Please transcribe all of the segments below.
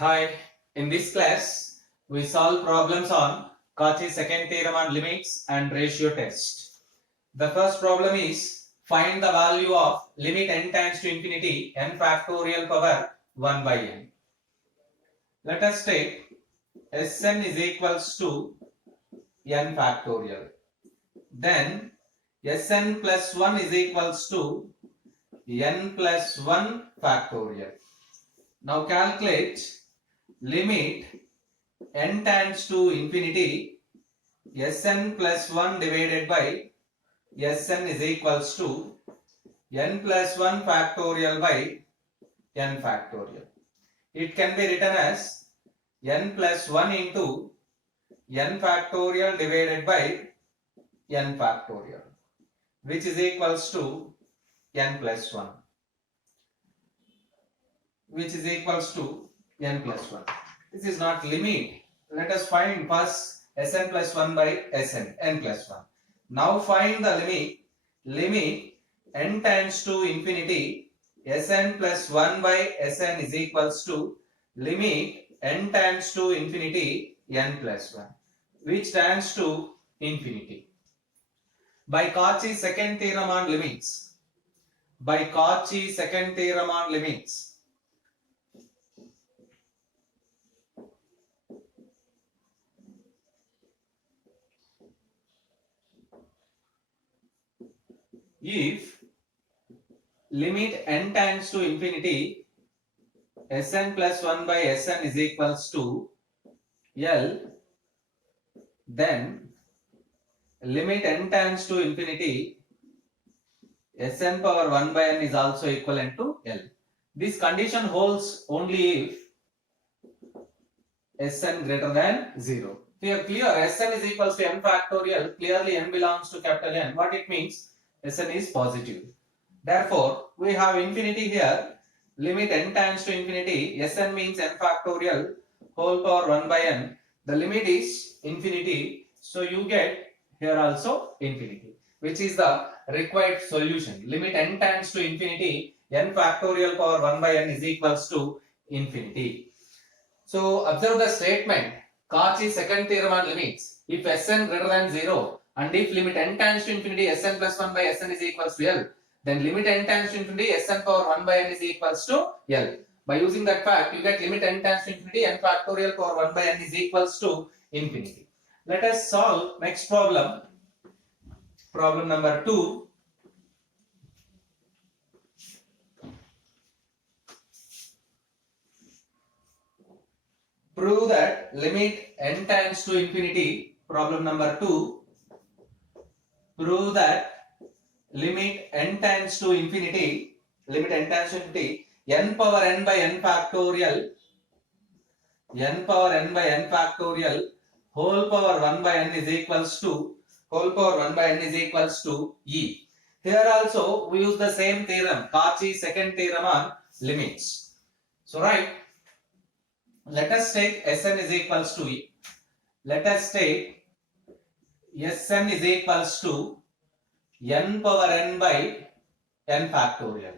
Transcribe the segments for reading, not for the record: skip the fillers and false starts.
Hi, in this class, we solve problems on Cauchy's second theorem on limits and ratio test. The first problem is find the value of limit n tends to infinity n factorial power 1 by n. Let us take Sn is equals to n factorial. Then Sn plus 1 is equals to n plus 1 factorial. Now calculate limit n tends to infinity Sn plus 1 divided by Sn is equals to n plus 1 factorial by n factorial. It can be written as n plus 1 into n factorial divided by n factorial, which is equals to n plus 1, which is equals to n plus 1. This is not limit. Let us find first Sn plus 1 by Sn, n plus 1. Now find the limit n tends to infinity Sn plus 1 by Sn is equals to limit n tends to infinity n plus 1, which tends to infinity. By Cauchy's second theorem on limits, if limit n tends to infinity Sn plus 1 by Sn is equals to L, then limit n tends to infinity Sn power 1 by n is also equivalent to L. This condition holds only if Sn greater than 0. Here clear Sn is equals to n factorial, clearly n belongs to capital N. What it means? Sn is positive. Therefore, we have infinity here. Limit n tends to infinity. Sn means n factorial whole power 1 by n. The limit is infinity. So you get here also infinity, which is the required solution. Limit n tends to infinity. N factorial power 1 by n is equals to infinity. So observe the statement. Cauchy's second theorem on limits. If Sn greater than 0 and if limit n tends to infinity Sn plus 1 by Sn is equals to L, then limit n tends to infinity Sn power 1 by n is equals to L. By using that fact, you get limit n tends to infinity n factorial power 1 by n is equals to infinity. Let us solve next problem. Problem number 2. Prove that limit n tends to infinity. Problem number 2. Prove that limit n tends to infinity, n power n by n factorial, whole power 1 by n is equals to E. Here also we use the same theorem, Cauchy's second theorem on limits. So right, let us take Sn is equals to E. Let us take Sn is equals to n power n by n factorial.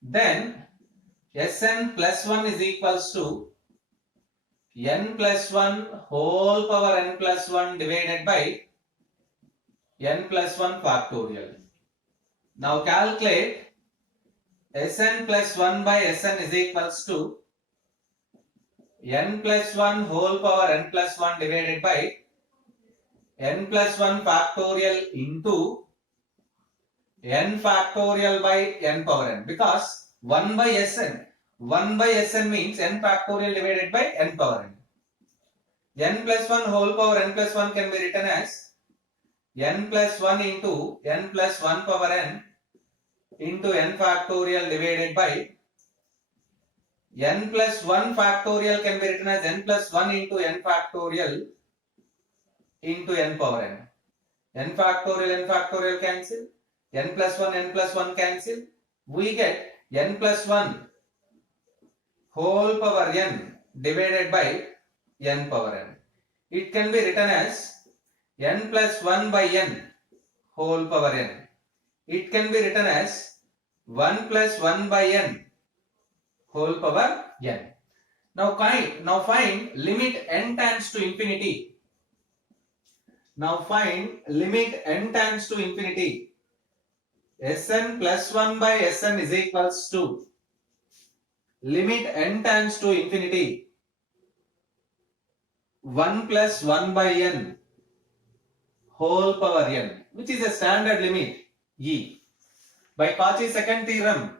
Then Sn plus 1 is equals to n plus 1 whole power n plus 1 divided by n plus 1 factorial. Now calculate Sn plus 1 by Sn is equals to n plus 1 whole power n plus 1 divided by n plus 1 factorial into n factorial by n power n, because 1 by Sn means n factorial divided by n power n. n plus 1 whole power n plus 1 can be written as n plus 1 into n plus 1 power n into n factorial divided by n plus 1 factorial can be written as n plus 1 into n factorial into n power n. n factorial cancel. n plus 1 cancel. We get n plus 1 whole power n divided by n power n. It can be written as n plus 1 by n whole power n. It can be written as 1 plus 1 by n whole power n. Now find limit n tends to infinity. Now find limit n tends to infinity. Sn plus 1 by Sn is equals to limit n tends to infinity 1 plus 1 by n whole power n, which is a standard limit e. By Cauchy's second theorem,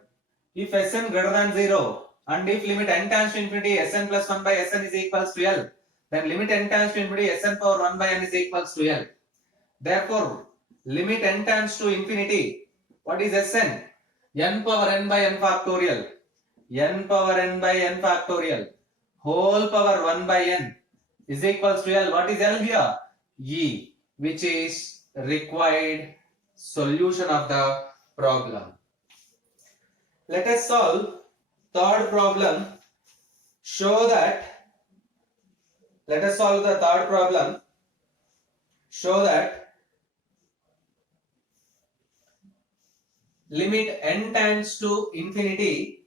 if Sn greater than 0 and if limit n tends to infinity Sn plus 1 by Sn is equals to L, then limit n tends to infinity Sn power 1 by n is equals to L. Therefore, limit n tends to infinity, what is Sn? N power n by n factorial, n power n by n factorial, whole power 1 by n is equals to L. What is L here? E, which is required solution of the problem. Let us solve third problem. Show that, let us solve the third problem. Show that limit n tends to infinity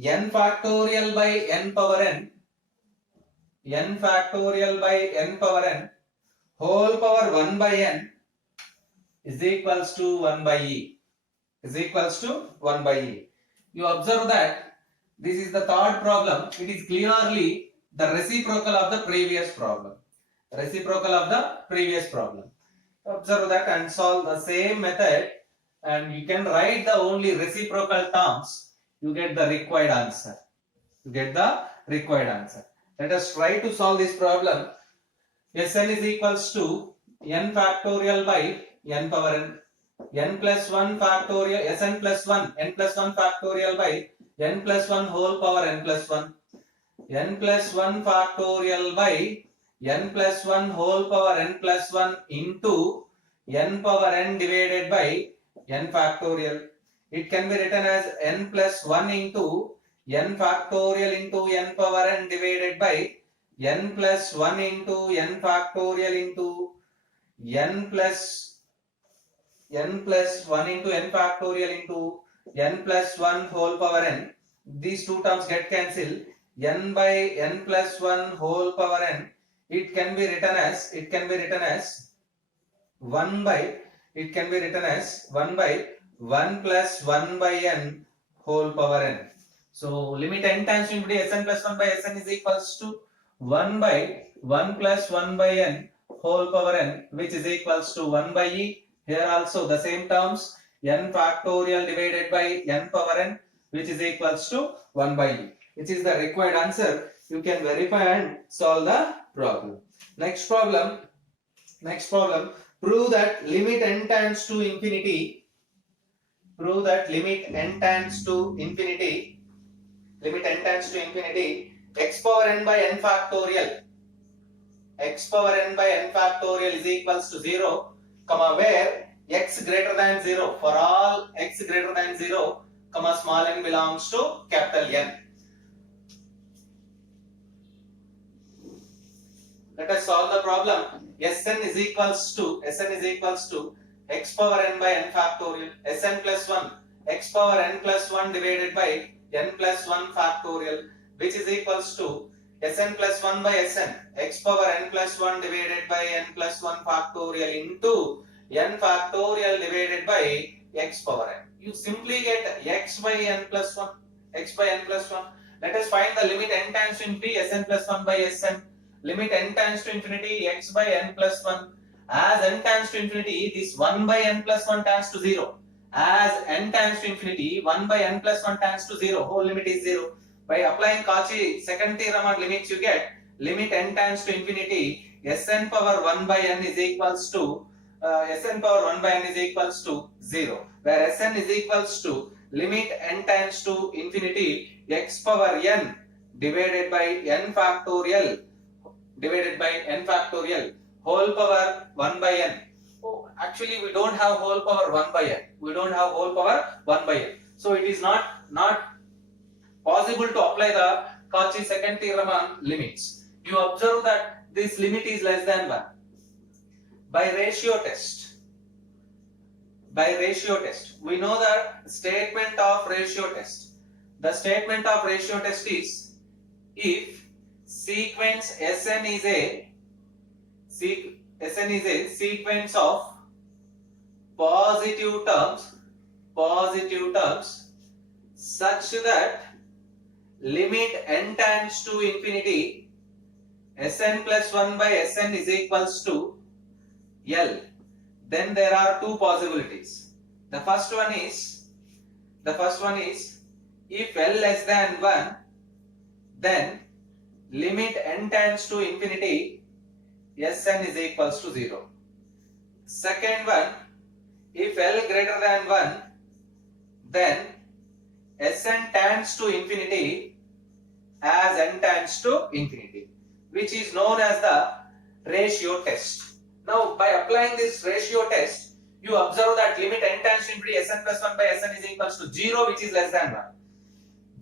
n factorial by n power n, n factorial by n power n, whole power 1 by n is equals to 1 by e, is equals to 1 by e. You observe that this is the third problem. It is clearly the reciprocal of the previous problem. Reciprocal of the previous problem. Observe that and solve the same method, and you can write the only reciprocal terms. You get the required answer. You get the required answer. Let us try to solve this problem. Sn is equals to n factorial by n power n, n plus 1 factorial, Sn plus 1, n plus 1 factorial by n plus 1 whole power n plus 1, n plus 1 factorial by n plus 1 whole power n plus 1 into n power n divided by n factorial. It can be written as n plus 1 into n factorial into n power n divided by n plus 1 into n factorial into n plus 1 into n factorial into n plus 1 whole power n. These two terms get cancelled. N by n plus 1 whole power n. It can be written as 1 by 1 plus 1 by n whole power n. So limit n tends to infinity Sn plus 1 by Sn is equals to 1 by 1 plus 1 by n whole power n, which is equals to 1 by e. Here also the same terms, n factorial divided by n power n, which is equals to 1 by e, which is the required answer. You can verify and solve the problem. Next problem. Prove that limit n tends to infinity. Prove that limit n tends to infinity. Limit n tends to infinity. X power n by n factorial. X power n by n factorial is equals to 0, comma, where x greater than 0. For all x greater than 0, comma, small n belongs to capital N. Let us solve the problem. Sn is equals to x power n by n factorial, Sn plus 1, x power n plus 1 divided by n plus 1 factorial, which is equals to Sn plus 1 by Sn, x power n plus 1 divided by n plus 1 factorial into n factorial divided by x power n. You simply get x by n plus 1, x by n plus 1. Let us find the limit n tends to infinity Sn plus 1 by Sn. Limit n tends to infinity x by n plus 1. As n tends to infinity, this 1 by n plus 1 tends to 0. As n tends to infinity, 1 by n plus 1 tends to 0. Whole limit is 0. By applying Cauchy second theorem on limits, you get limit n tends to infinity Sn power 1 by n is equals to 0, where Sn is equals to limit n tends to infinity x power n divided by n factorial whole power 1 by n. Oh, actually we don't have whole power 1 by n. So it is not possible to apply the Cauchy second theorem on limits. You observe that this limit is less than 1. By ratio test, we know the statement of ratio test. The statement of ratio test is if sequence Sn is a sequence of positive terms such that limit n tends to infinity Sn plus 1 by Sn is equals to L, then there are two possibilities. The first one is if L less than 1, then limit n tends to infinity Sn is equals to 0. Second one, if L greater than 1, then Sn tends to infinity as n tends to infinity, which is known as the ratio test. Now, by applying this ratio test, you observe that limit n tends to infinity Sn plus 1 by Sn is equals to 0, which is less than 1.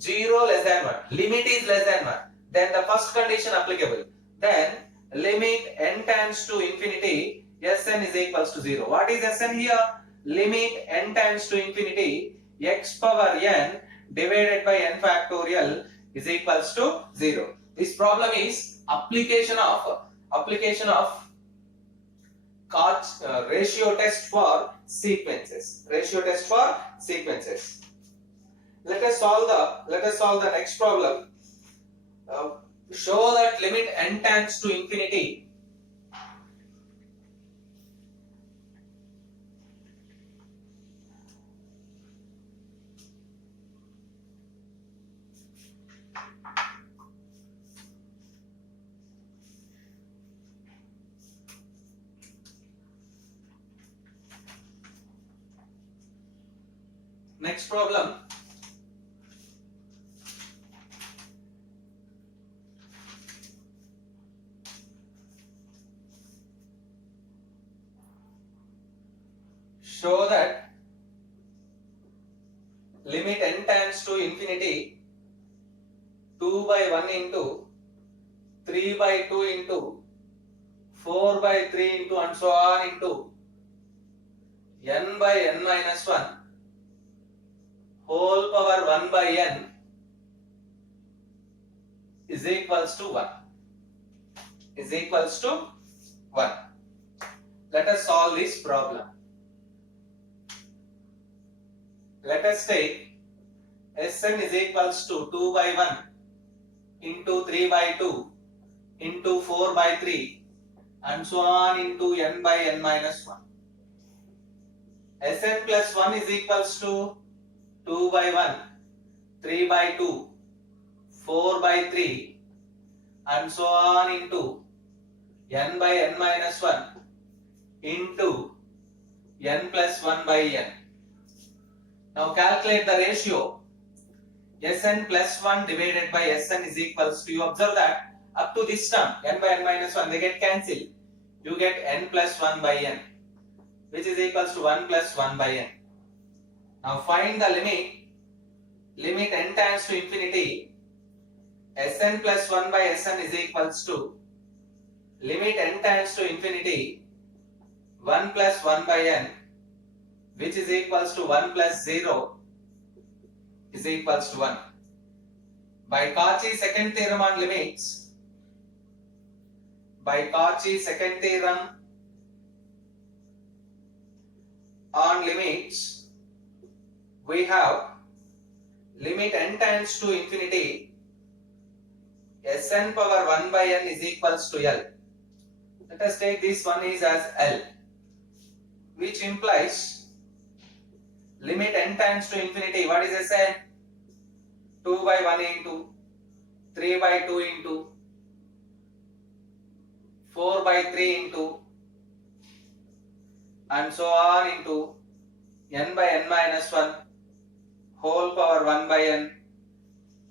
0 less than 1. Limit is less than 1. Then the first condition applicable. Then limit n tends to infinity Sn is equals to 0. What is Sn here? Limit n tends to infinity x power n divided by n factorial is equals to 0. This problem is application of ratio test for sequences. Let us solve the next problem. Show that limit n tends to infinity Next problem. Show that limit n tends to infinity 2 by 1 into 3 by 2 into 4 by 3 into and so on into n by n minus 1 whole power 1 by n is equals to 1. Let us solve this problem. Let us take Sn is equals to 2 by 1 into 3 by 2 into 4 by 3 and so on into n by n minus 1. Sn plus 1 is equals to 2 by 1, 3 by 2, 4 by 3 and so on into n by n minus 1 into n plus 1 by n. Now calculate the ratio Sn plus 1 divided by Sn is equals to, you observe that up to this term n by n minus 1 they get cancelled. You get n plus 1 by n, which is equals to 1 plus 1 by n. Now find the limit n tends to infinity Sn plus 1 by Sn is equals to limit n tends to infinity 1 plus 1 by n, which is equals to 1 plus 0 is equals to 1. By Cauchy's second theorem on limits, we have limit n tends to infinity Sn power 1 by n is equals to L. Let us take this one is as L, which implies limit n tends to infinity. What is Sn? 2 by 1 into 3 by 2 into 4 by 3 into and so on into n by n minus 1 whole power 1 by n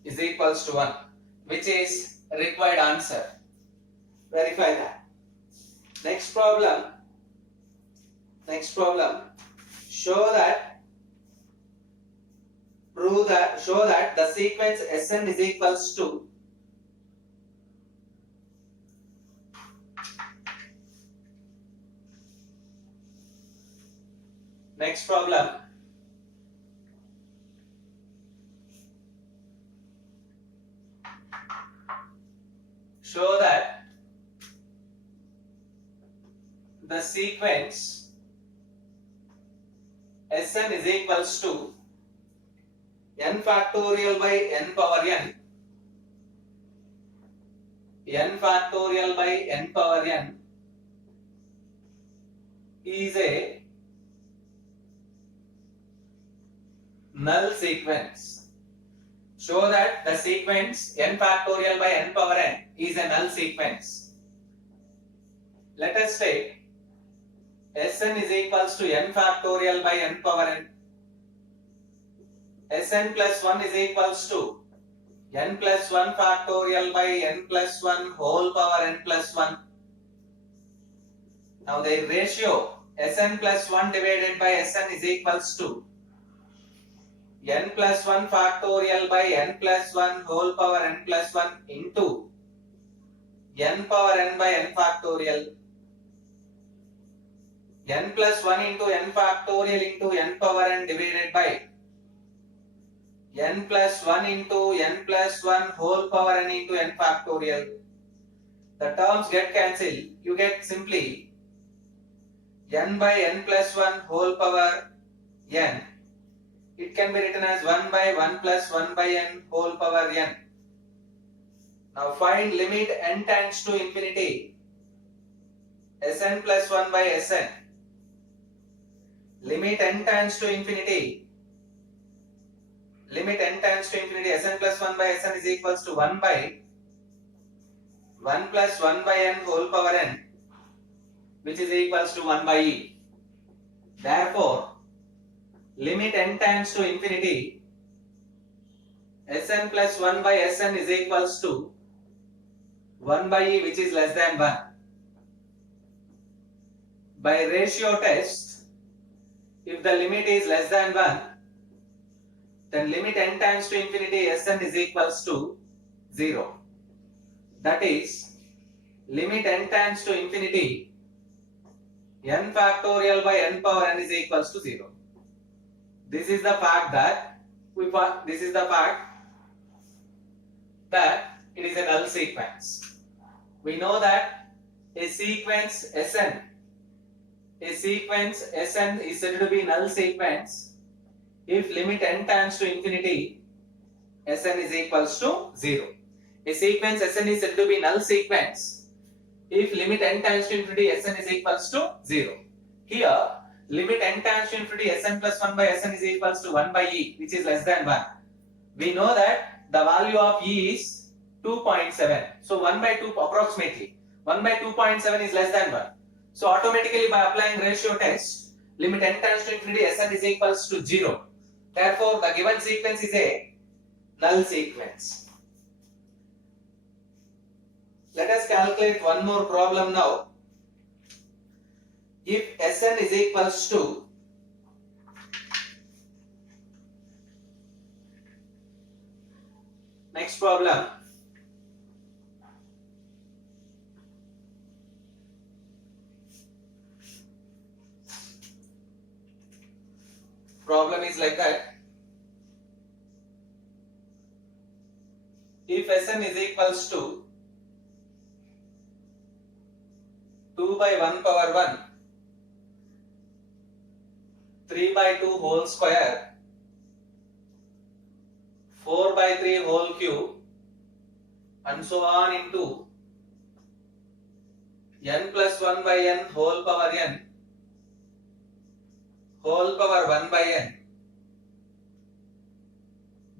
is equals to 1, which is required answer. Verify that. Next problem. Show that the sequence Sn is equals to next problem. the sequence Sn is equals to n factorial by n power n, n factorial by n power n is a null sequence. Show that the sequence n factorial by n power n is a null sequence. Let us take Sn is equals to n factorial by n power n. Sn plus 1 is equals to n plus 1 factorial by n plus 1 whole power n plus 1. Now the ratio Sn plus 1 divided by Sn is equals to n plus 1 factorial by n plus 1 whole power n plus 1 into n power n by n factorial. N plus 1 into n factorial into n power n divided by n plus 1 into n plus 1 whole power n into n factorial. The terms get cancelled. You get simply n by n plus 1 whole power n. It can be written as 1 by 1 plus 1 by n whole power n. Now find limit n tends to infinity Sn plus 1 by Sn. Limit n tends to infinity. Limit n tends to infinity Sn plus 1 by Sn is equals to 1 by 1 plus 1 by n whole power n, which is equals to 1 by e. Therefore, limit n tends to infinity Sn plus 1 by Sn is equals to 1 by e, which is less than 1. By ratio test, if the limit is less than 1, then limit n tends to infinity Sn is equals to 0. That is, limit n tends to infinity n factorial by n power n is equals to 0. This is the fact that it is a null sequence. We know that a sequence Sn is said to be null sequence if limit n tends to infinity Sn is equals to 0. A sequence Sn is said to be null sequence if limit n tends to infinity Sn is equals to 0. Here, limit n tends to infinity Sn plus 1 by Sn is equals to 1 by e, which is less than 1. We know that the value of e is 2.7. So 1 by 2 approximately. 1 by 2.7 is less than 1. So automatically by applying ratio test, limit n tends to infinity Sn is equals to 0. Therefore, the given sequence is a null sequence. Let us calculate one more problem now. If Sn is equals to next problem. Problem is like that. If Sn is equals to 2 by 1 power 1, 3 by 2 whole square, 4 by 3 whole cube, and so on into n plus 1 by n whole power n whole power 1 by n,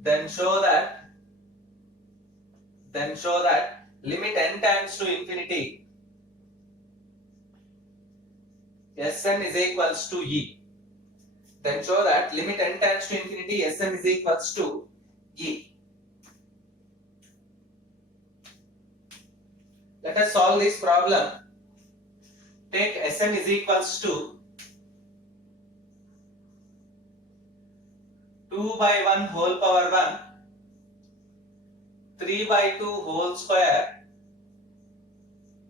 then show that limit n tends to infinity Sn is equals to e. Then show that limit n tends to infinity Sn is equals to e. Let us solve this problem. Take Sn is equals to 2 by 1 whole power 1, 3 by 2 whole square,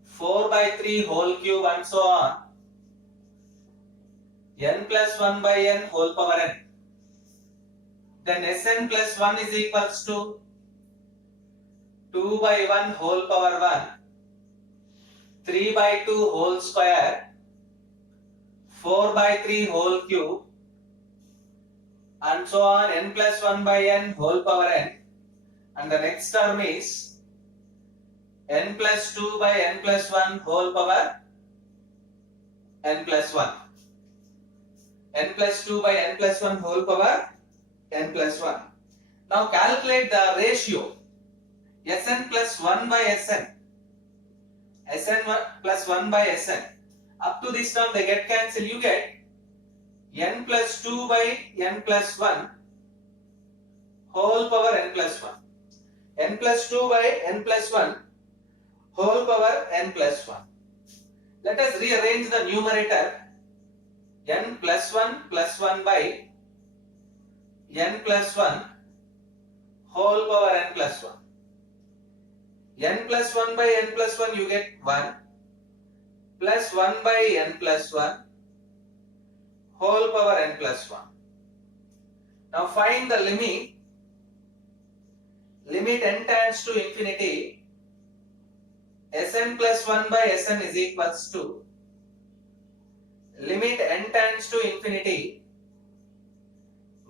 4 by 3 whole cube, and so on, n plus 1 by n whole power n. Then Sn plus 1 is equals to 2 by 1 whole power 1, 3 by 2 whole square, 4 by 3 whole cube and so on n plus 1 by n whole power n, and the next term is n plus 2 by n plus 1 whole power n plus 1. N plus 2 by n plus 1 whole power n plus 1. Now calculate the ratio Sn plus 1 by Sn. Sn plus 1 by Sn. Up to this term they get cancelled. You get n plus 2 by n plus 1 whole power n plus 1. N plus 2 by n plus 1 whole power n plus 1. Let us rearrange the numerator. N plus 1 by n plus 1 whole power n plus 1. N plus 1 by n plus 1 you get 1 plus 1 by n plus 1 whole power n plus 1. Now find the limit. Limit n tends to infinity. Sn plus 1 by Sn is equals to limit n tends to infinity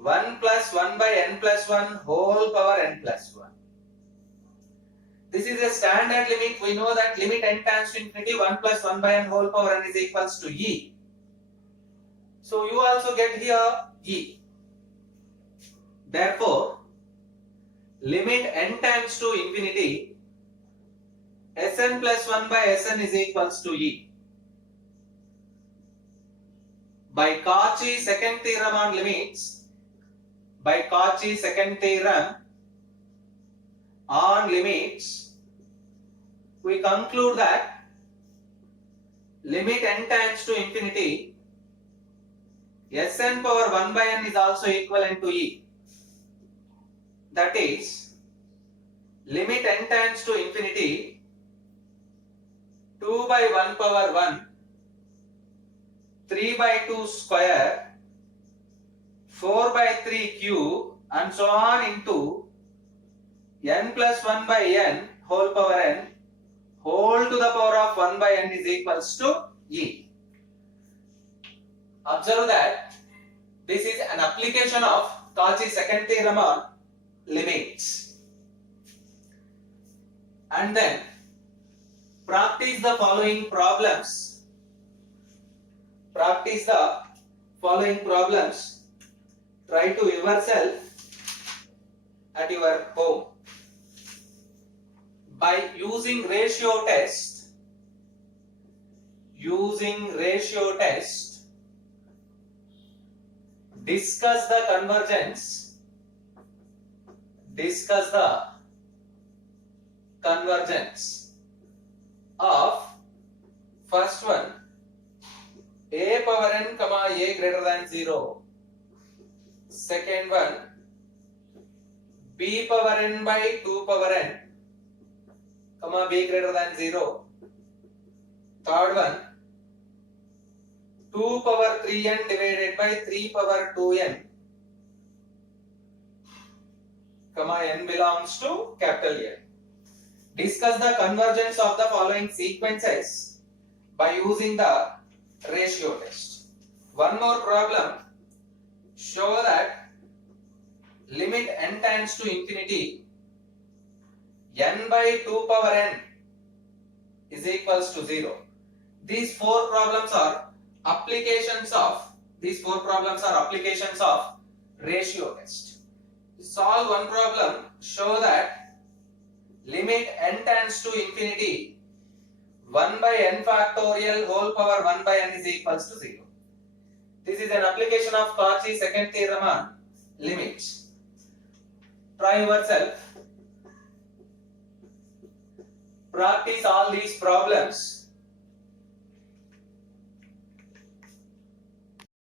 1 plus 1 by n plus 1 whole power n plus 1. This is a standard limit. We know that limit n tends to infinity 1 plus 1 by n whole power n is equals to e. So you also get here e. Therefore, limit n tends to infinity Sn plus 1 by Sn is equals to e. By Cauchy second theorem on limits, by Cauchy second theorem on limits, we conclude that limit n tends to infinity Sn power 1 by n is also equivalent to e. That is, limit n tends to infinity 2 by 1 power 1, 3 by 2 square, 4 by 3 cube and so on into n plus 1 by n whole power n whole to the power of 1 by n is equals to e. Observe that this is an application of Cauchy's second theorem on limits. And then practice the following problems. Practice the following problems. Try to yourself at your home. By using ratio test, discuss the convergence of first one a power n comma a greater than 0, second one b power n by 2 power n comma b greater than 0, third one 2 power 3n divided by 3 power 2n comma n belongs to capital N. Discuss the convergence of the following sequences by using the ratio test. One more problem. Show that limit n tends to infinity n by 2 power n is equals to 0. These four problems are applications of ratio test. Solve one problem. Show that limit n tends to infinity 1 by n factorial whole power 1 by n is equals to 0. This is an application of Cauchy's second theorem on limits. Try yourself. Practice all these problems